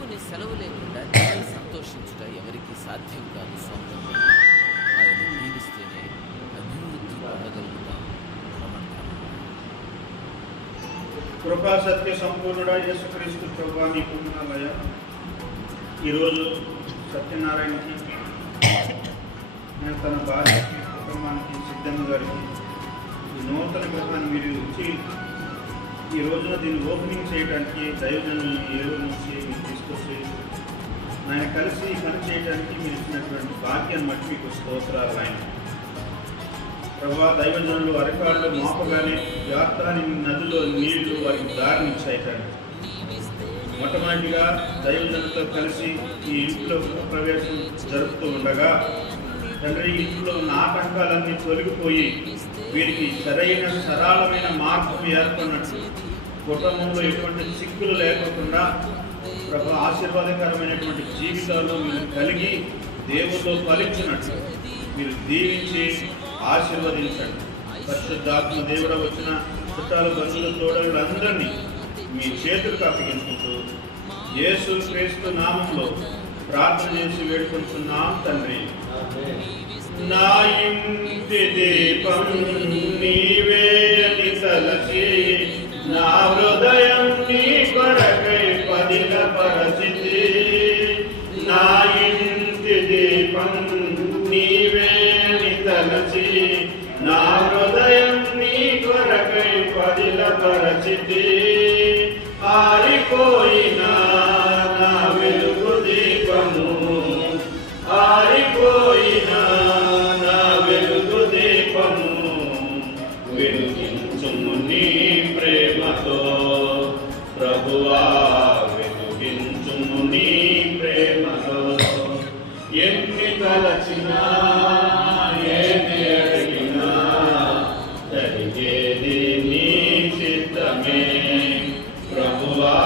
దేవుని సెలవు లేకుండా సంతోషించుట ఎవరికి సాధ్యం కాదు. సొంతంగా ఆయన దీవిస్తేనే అభివృద్ధి పొందగలుగుతాం. కృపా సత్య సంపూర్ణుడా యేసుక్రీస్తు ప్రభువా నీకు వందనాలయ. ఈరోజు సత్యనారాయణకి నేను తన భార్యకి కుటుంబానికి సిద్ధంగా గారికి ఈ నూతన గృహాన్ని మీరు ఇచ్చి ఈ రోజున దీన్ని ఓపెనింగ్ చేయడానికి దైవజనుల్ని ఏలూరు నుంచి మీరు తీసుకొచ్చి ఆయన కలిసి పని చేయడానికి మీరు ఇచ్చినటువంటి భాగ్యాన్ని బట్టి మీకు స్తోత్రాలు. ఆయన ప్రభా దైవజనులు అరికాళ్ళు మోపగానే యాత్రాని నదిలో నీళ్లు వారికి దారినిచ్చాయి. తండ్రి మొట్టమొదటిగా దైవజనులతో కలిసి ఈ ఇంట్లో ప్రవేశం జరుపుతూ ఉండగా తండ్రి ఇంట్లో ఉన్న ఆటంకాలన్నీ తొలగిపోయి వీరికి సరైన సరళమైన మార్గం ఏర్పడినట్లు కుటుంబంలో ఎటువంటి చిక్కులు లేకుండా ప్రభు ఆశీర్వాదకరమైనటువంటి జీవితాల్లో మీరు కలిగి దేవుల్లో ఫలించినట్లు మీరు దీవించి ఆశీర్వదించండి. పరిశుద్ధాత్మ దేవుడ వచ్చిన చుట్టాలు బంధువులు తోడలందరినీ మీ చేతులకు అప్పగించుకుంటూ యేసు క్రీస్తు నామంలో ప్రార్థన చేసి వేడుకుంటున్నాం తండ్రి. నా ఇంటి దీపం నీవే అని తలచి నా హృదయం నీ కొరకై పదిలపరచితి. నా ఇంటి దీపం నీవే అని తలచి నా హృదయం నీ కొరకై పదిలపరచితి. ఆరిపోయినా నా వెలుగు దీపము ఆరిపోయినా నా వెలుగు దీపము వెలుగించుము నీ ప్రేమతో ప్రభువా వెలుగించుము నీ ప్రేమతో. ఎన్ని తలచినా ఏది అడిగినా జరిగేది నీ చిత్తమే ప్రభువా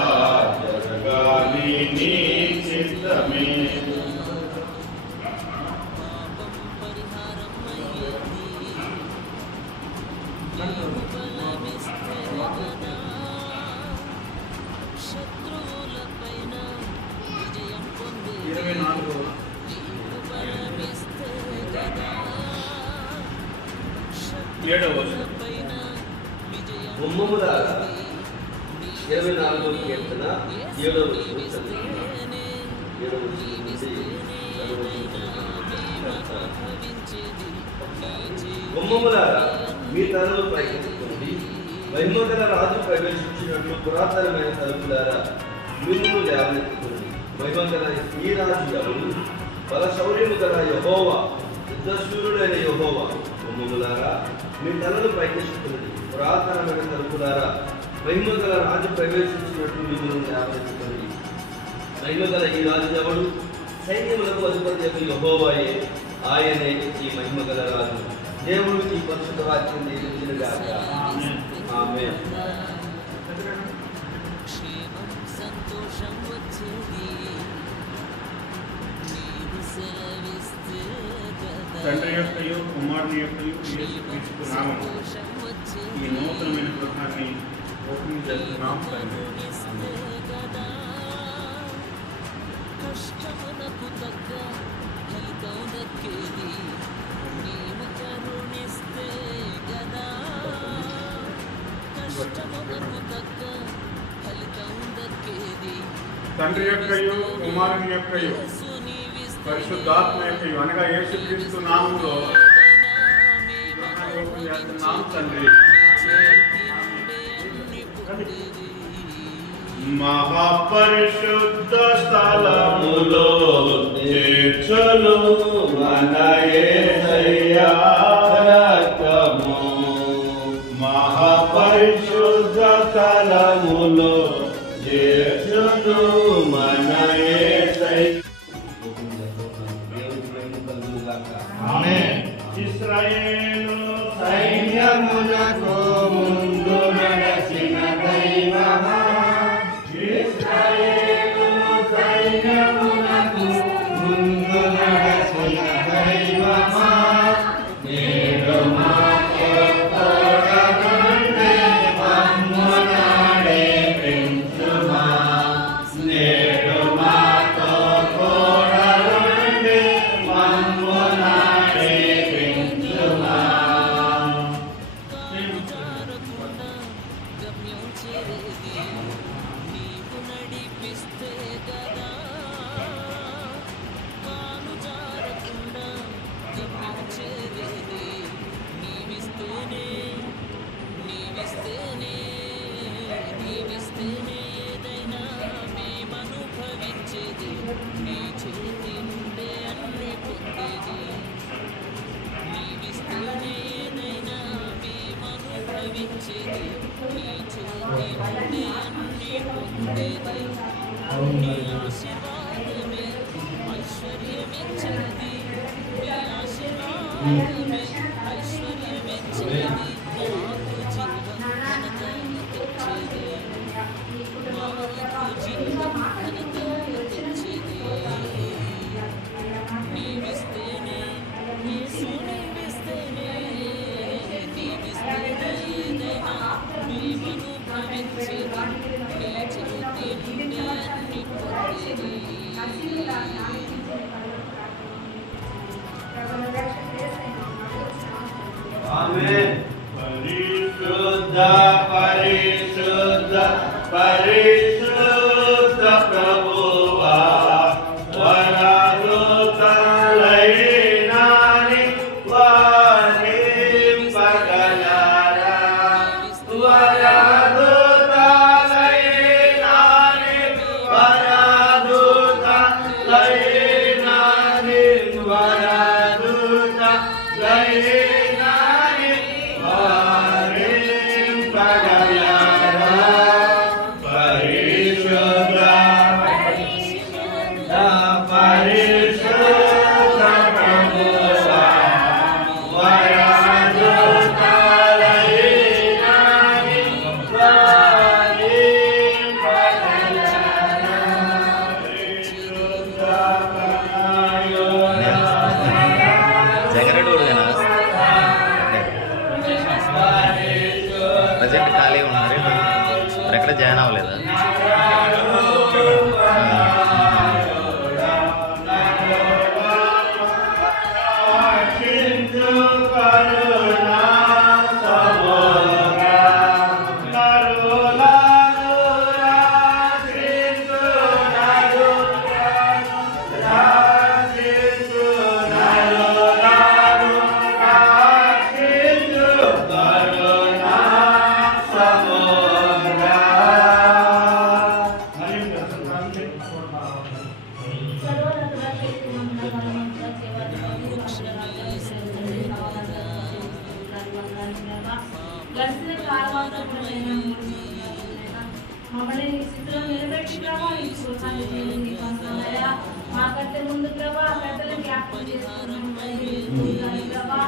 జరగాలి నీ చిత్తమే. బొమ్మములారా 24వ కీర్తన 7వ వచనం. బొమ్మములారా మీ తలలు పైకెత్తుకోండి, మహిమగల రాజు ప్రవేశించినట్లు పురాతనమైన తలుపులారా మిమ్మును లేవనెత్తుకోండి. మహిమగల ఈ రాజు ఎవరు? బల శౌర్యము గల యెహోవా, యుద్ధశూరుడైన యెహోవా. బొమ్మములారా మీ తలలు పైకెత్తుకోండి, పురాతనమైన తలుపులారా మహిమగల రాజు ప్రవేశించినట్లు మిమ్మును లేవనెత్తుకోండి. మహిమగల ఈ రాజు ఎవడు? సైన్యములకు అధిపతి యెహోవాయే, ఆయనే ఈ మహిమగల రాజు. దేవుడు ఈ పరిశుద్ధ వాక్యం దీవించునుగాక. ఆమేన్. తండ్రి యొక్కయు కుమారుని యొక్కయు యేసుక్రీస్తు నామములో ఈ నూతనమైన గృహాన్ని ఓపెనింగ్ చేస్తున్నాం తండ్రి. కష్టమునకు తగ్గ ఫలితం దక్కేది నీవు కరుణిస్తే గదా. కష్టమునకు తగ్గ ఫలితం దక్కేది తండ్రి యొక్కయు కుమారుని యొక్కయు పరిశుద్ధాత్మ యొక్కయు అనగా యేసుక్రీస్తు నామములో ఓపెన్ చేస్తున్నాం తండ్రి. మహాపరిశుద్ధ స్థలములో చేర్చును మన యేసయ్యా రక్తము. మహాపరిశుద్ధ స్థలములో చేర్చును మన యేసయ్యా. ఇశ్రాయేలు సైన్యమునకు ముందు నడచిన దైవమా, ఇశ్రాయేలు సైన్యమునకు ముందు నడచిన దైవమా, నేడు మాకు తోడనుండి మమ్ము నాడే పెంచుమా. నేడు మా గమ్యం చేరేది నీవు నడిపిస్తే కదా కాలు జారకుండా గమ్యం చేరేది నీవిస్తేనే ఏదైనా మేమనుభవించేది నీ చేతి నుండే అన్ని పొందేది నీవిస్తేనే ఏదైనా మేమనుభవించేది నీ చేతి నుండే అన్ని పొందేది నీ ఆశీర్వాదమే ఐశ్వర్యమిచ్చేది నీ ఆశీర్వాదమే ఐశ్వర్యమిచ్చేది మాకు జీవనత తెచ్చేది మాకు జీవనత తెచ్చేది నీవిస్తేనే యేసు నీవిస్తేనే ఏదైనా మేమనుభవించేది నీ చేతి నుండి అన్ని పొందేది ఆమేన్. పరిశుద్ధ పరిశుద్ధ పరిశుద్ధ ప్రభువా వరదూతలైనాని వారింపగలరా వరదూతలైనాని వరదూతలైనాని వరదూతలైనాని పరిశుద్ధ పరిశుద్ధ ప్రభువా వరదూతలైనాని జగరడూరుదేనా ప్రజెంట్ ఖాళీగా ఉన్నారు మరి ఎక్కడ జాయిన్ అవ్వలేదా మమ్మల్ని నీ స్థితిలో నిలబెట్టి ప్రభావ మాకంటే ముందు ప్రభా పెద్దలు జ్ఞాపకం చేసుకున్నాం ప్రభా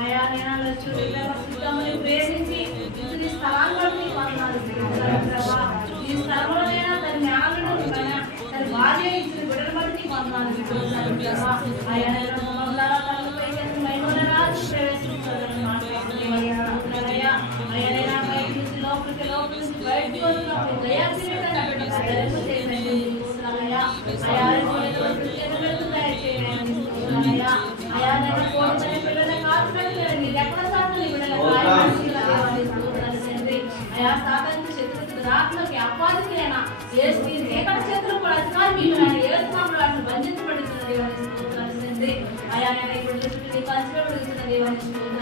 అయా నేను చూడు ప్రభావితమని ప్రేమించి నీ స్థలాన్ని నీకు వందనాలు ప్రభా ఈ స్థలంలోనైనా తన జ్ఞానం తన భార్య ఇచ్చిన బిడ్డను బట్టి నీకు వందనాలు ప్రభా అయా నేను తనపై మైమూల రాజు ప్రవేశించాలని మాట్లాడుతున్నాను అయ్యా నేను బయట నుంచి లోపలికి బయటకు వస్తున్నప్పుడు దయాశీలంగా అపాధికైనా ఏ చేతులు కూడా అధికారం ఏ వాటిని బంధించబడుతున్నది అయా నేను ఇప్పుడు దృష్టిని పంచబడుతున్నది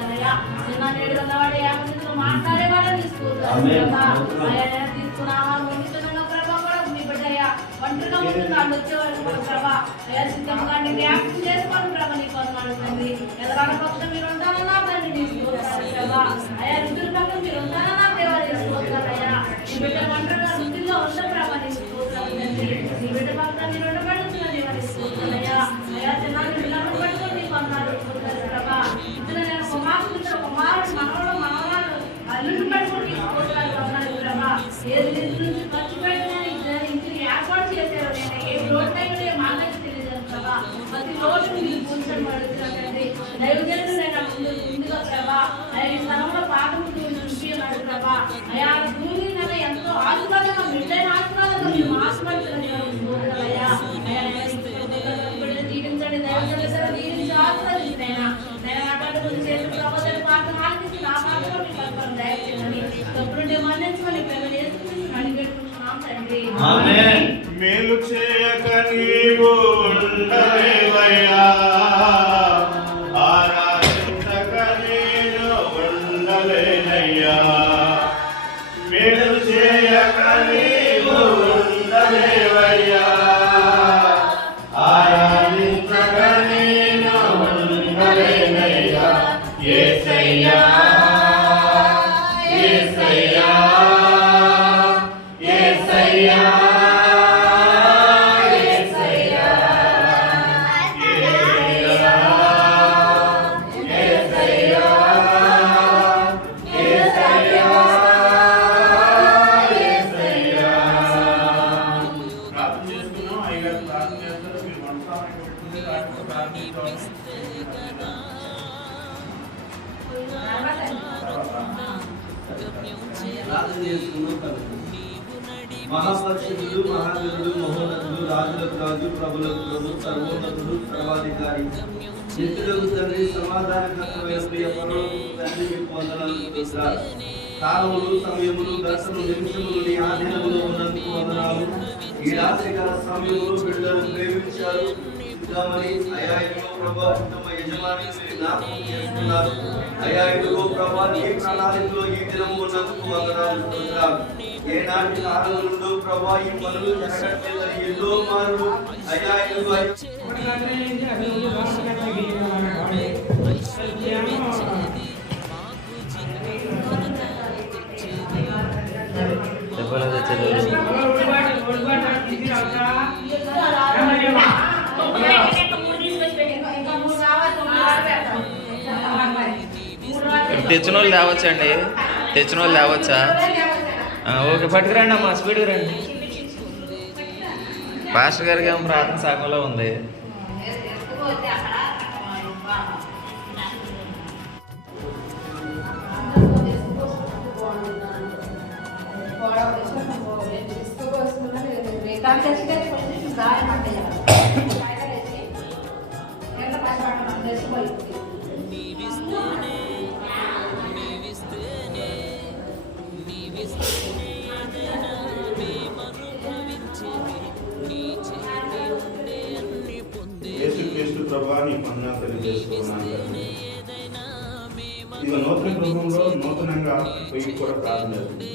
అయ్యా నిన్న నేడు ఉన్నవాడు ఏమో మాట్లాడేవాడని తీసుకుంటున్నాను అయా నేను తీసుకున్నావా ఉంటున్నా ప్రభావ కూడా మీ బిడ్డయ్యా ఒంటరిగా ఉంటున్నాడు వచ్చేవాళ్ళు ప్రభా అయా సిద్ధంగా జ్ఞాపకం చేసుకోండి ప్రభా నీకు అనుమానుతుంది ఎదరాల పక్షం మీరు ఉంటానన్నా దాన్ని తీసుకుంటారు ప్రభా అయా రుద్దుల పక్కన మీరు ఉంటానన్నా దేవాలు తీసుకుంటారు అయ్యా ఈ బిడ్డ ఒంటరిగా వృద్ధిలో ఉన్న ప్రభా తీసుకుంటారు ఈ బిడ్డ పక్కన మీరు ఉండబడుతున్న దేవాలు తీసుకుంటారు అయ్యా అయా చిన్నాన్ని పిల్లలు పట్టుకొని నీకు అన్నారు ప్రభా ఇద్దరు నేను కుమారుడు మనవడు మనవరాలు అల్లుడు పట్టుకొని తీసుకుంటారు అన్నారు ప్రభా ఏది నుంచి ఖర్చు పెట్టినా ఇంటిని ఏర్పాటు చేశారు నేను ఏ రోడ్డు అయితే మాకు తెలియదు ప్రభా ప్రతి రోజు మీరు కూర్చొని పడుతున్నానండి దైవజనుడు నేను ముందుగా ప్రభా అయ్యా ఈ స్థలంలో పాదము చూపించాడు ప్రభా అయా భూమి నన్ను ఎంతో ఆశీర్వాదంగా బిడ్డైన ఆశీర్వాదంగా మీరు ఆశీర్వదించారు అయ్యా జీవించండి దైవజనుడు జీవించి ఆశీర్వదించైనా నేను అటువంటి చేతులు ప్రభావం ప్రార్థన ఆలకించి నా పాత్రలో మీ పక్కన దయచేయండి ఎప్పుడుంటే మన్నించమని ప్రేమను యేసుక్రీస్తుని అడిగి పెట్టుకుంటున్నాం తండ్రి. ఆమేన్. మేలు చేయక నీవు ఉండలేవయ్యా, ఆరాధించక నేను ఉండలేనయ్యా. మేలు చేయక నీవు ఉండలేవయ్యా, ఆరాధించక నేను ఉండలేనయ్యా. యేసయ్యా యేసయ్యా యేసయ్యా ప్రార్థన చేసుకుంటూ కలుగుతాం. మహాపరిషుడు మహాదేవుడు మహోన్నతుడు రాజులకు రాజు ప్రభులకు ప్రభు సర్వోన్నతుడు సర్వాధికారి నిత్యులకు తండ్రి సమాధానకరమైన ప్రియ పరలోకపు తండ్రి మీకు వందనాలు స్తోత్రాలు. కాలములు సమయములు దర్శనము నిమిషములు నీ ఆధీనములో ఉన్నందుకు వందనాలు. ఈ రాత్రికాల సమయంలో బిడ్డలను ప్రేమించారు ఇద్దామని అయా ఇదిగో ప్రభా తమ యజమాని జ్ఞాపకం చేస్తున్నారు. అయా ఇదిగో ప్రభా నీ ప్రణాళికలో ఈ దినము ఉన్నందుకు వందనాలు స్తోత్రాలు. ఏనాటి కాలం నుండో ప్రభా ఈ పనులు జరగట్లేదని ఎన్నో మార్లు అయా ఇదిగో చెప్పలేదు చదువు తెచ్చిన వాళ్ళు తేవచ్చండి, తెచ్చిన వాళ్ళు తేవచ్చా? ఓకే, పట్టుకురండి అమ్మా, స్పీడ్గా రండి. పాస్టర్ గారికి ఏమో ప్రార్థన సగంలో ఉంది. యేసుక్రీస్తు ప్రభా నీ వందనాలు తెలియజేస్తున్నాను. ఇక నూతన గృహంలో నూతనంగా పోయి కూడా ప్రార్థన చేస్తుంది.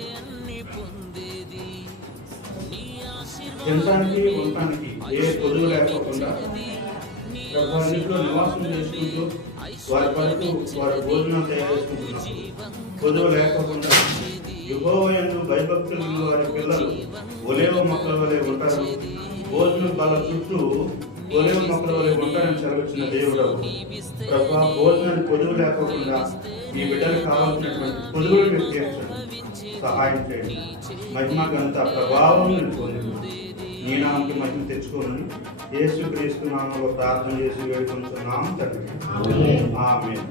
తినడానికి ఉండటానికి ఏ పొదువు లేకోకుండా ప్రభా ఇంట్లో నివాసం చేసుకుంటూ వారి పరకు వారి భోజనం తయారు చేసుకుంటున్నారు. పొదువు లేకోకుండా యెహోవాయందు భయభక్తులు వారి పిల్లలు ఒలేవ మొక్కల వలె ఉంటారు. భోజనం వాళ్ళ చుట్టూ ఒలేవ మొక్కల వలె ఉంటారని సెలవిచ్చిన దేవుడు ప్రభా భోజనాన్ని పొదువు లేకోకుండా ఈ బిడ్డలకు కావాల్సినటువంటి పొదువులు మీరు తీర్చండి, సహాయం చేయండి. మహిమ ఘనత ప్రభావం పొంది నీ నామకి మహిమ తెచ్చుకోండి. యేసుక్రీస్తు నామములో ప్రార్థన చేసి వేడుకుంటున్నాం తండ్రి. ఆమేన్.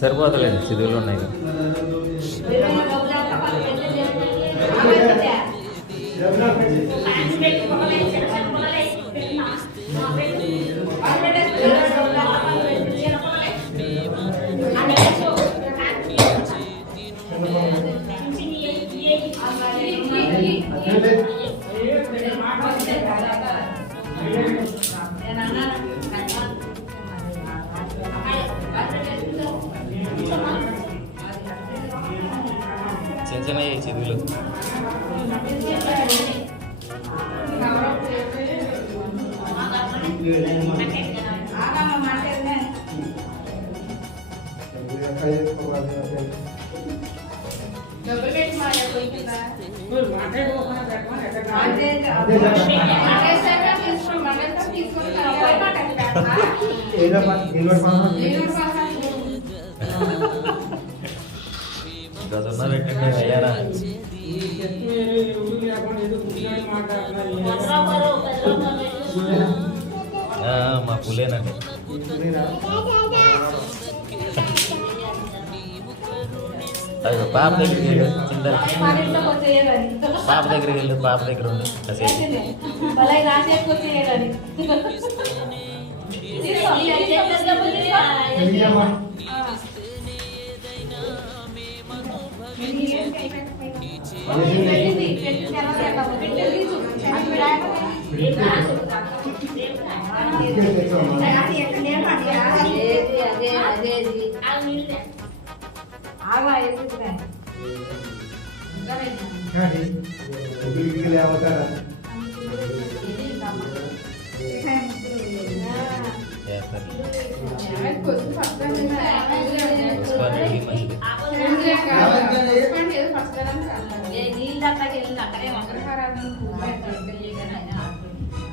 సరిపోతలేదు, చదువులు ఉన్నాయి. చిన్న చిన్న చదువులు గదున్న పెట్టండి అయ్యారా మా పులేనండి అయ్యో పాప దగ్గరికి వెళ్ళు చింతలు పాప దగ్గరికి వెళ్ళు పాప దగ్గర ఉండు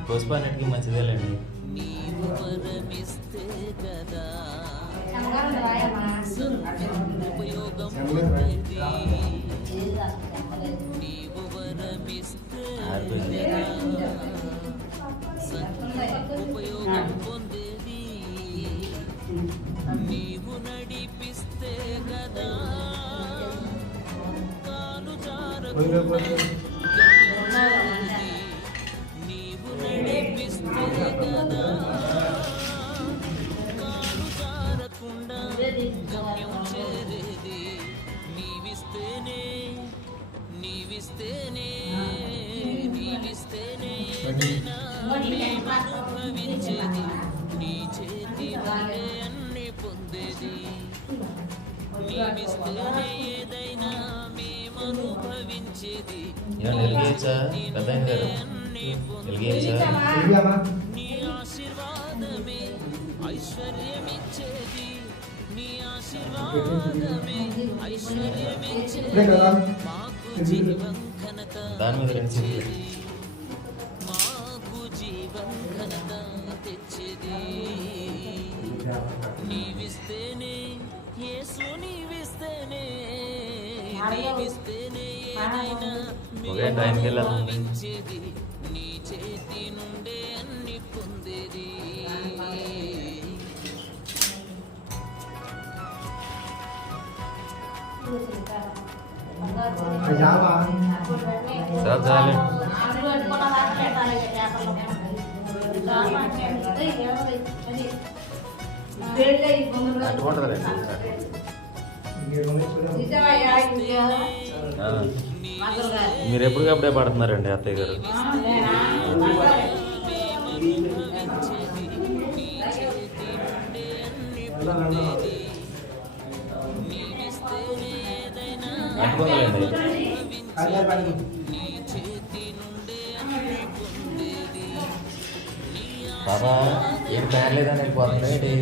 పుష్పాన్నిటికి మంచిదేలేండి నీవు నడిపిస్తే కదా కాలు జారకుండా నీవు నడిపిస్తే కదా కాలు జారకుండా గమ్యం చేరేది నీవిస్తేనే నీవిస్తేనే నీవిస్తేనే ఏదైనా అనుభవించేది నీ చేతి వల్లే అన్ని పొందేది నీవిస్తేనే ఏదైనా మేమనుభవించేది వెలిగించా పెద్ద గారు వెలిగించా నీ ఆశీర్వాదమే ఐశ్వర్యమిచ్చేది నీ ఆశీర్వాదమే ఐశ్వర్యమిచ్చేది మాకు జీవం ఘనత దాని మీద రెండు సీట్లు మాకు జీవం ఘనత తెచ్చేది నీవిస్తేనే యేసు నీవిస్తేనే నీవిస్తేనే ఏదైనా ఒకే టైంకి వెళ్ళాలి భావించేది నీ చేతి నుండే అన్ని పొందేది సార్ చాలండి అంటుకుంటుందండి మీరు ఎప్పటికప్పుడే పడుతున్నారండి అత్తయ్య గారు అంటుకుందండి బాబా ఏం పేర్లేదని వెళ్ళిపోతుంది ఏంటి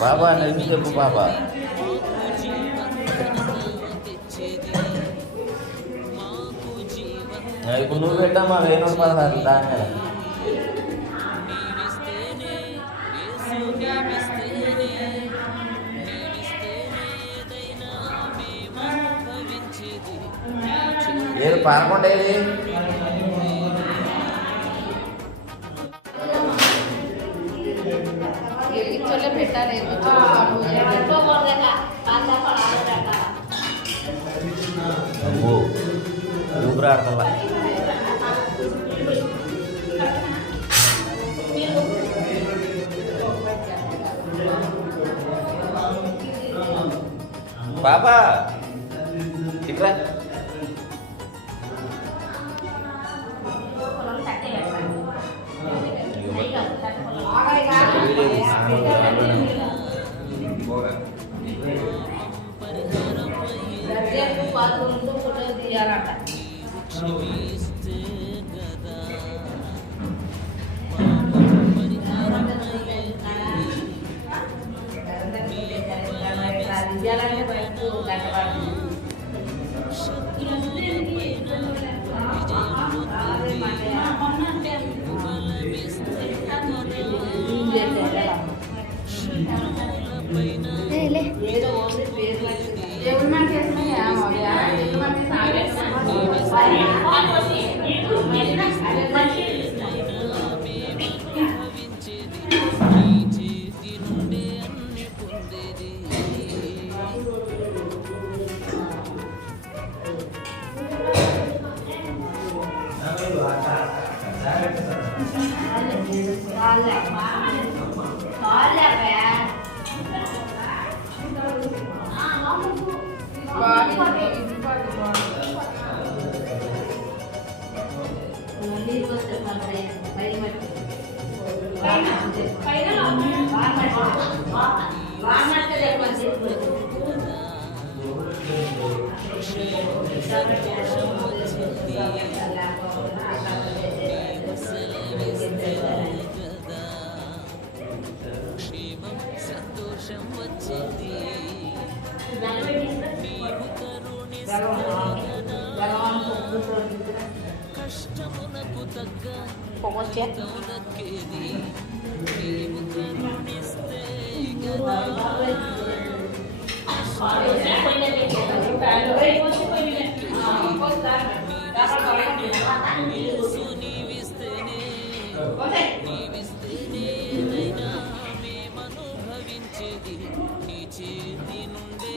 బాబా నేను చెప్పు బాబా ఇప్పుడు నువ్వు పెట్టామా 1016 దాని మీద ఏది పారకుండా ఏది పెట్టాలి అబ్బో ఊపిరి ఆడతల్లా పాపా ఇట్లా ఫోటో తీయాలంట సంతోషం వచ్చింది కష్టమునకు తగ్గ దక్కేది నీవు కరుణిస్తే కదా నీవిస్తేనే ఏదైనా మేమనుభవించేది నీ చేతి నుండే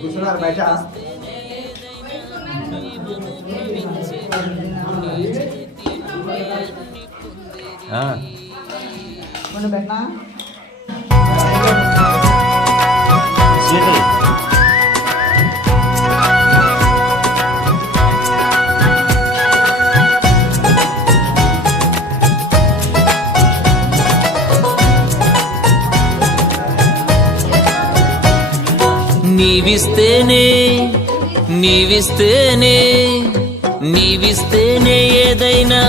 కూర్చున్నారు బయట పెట్టినా నీవిస్తేనే నీవిస్తేనే నీవిస్తేనే ఏదైనా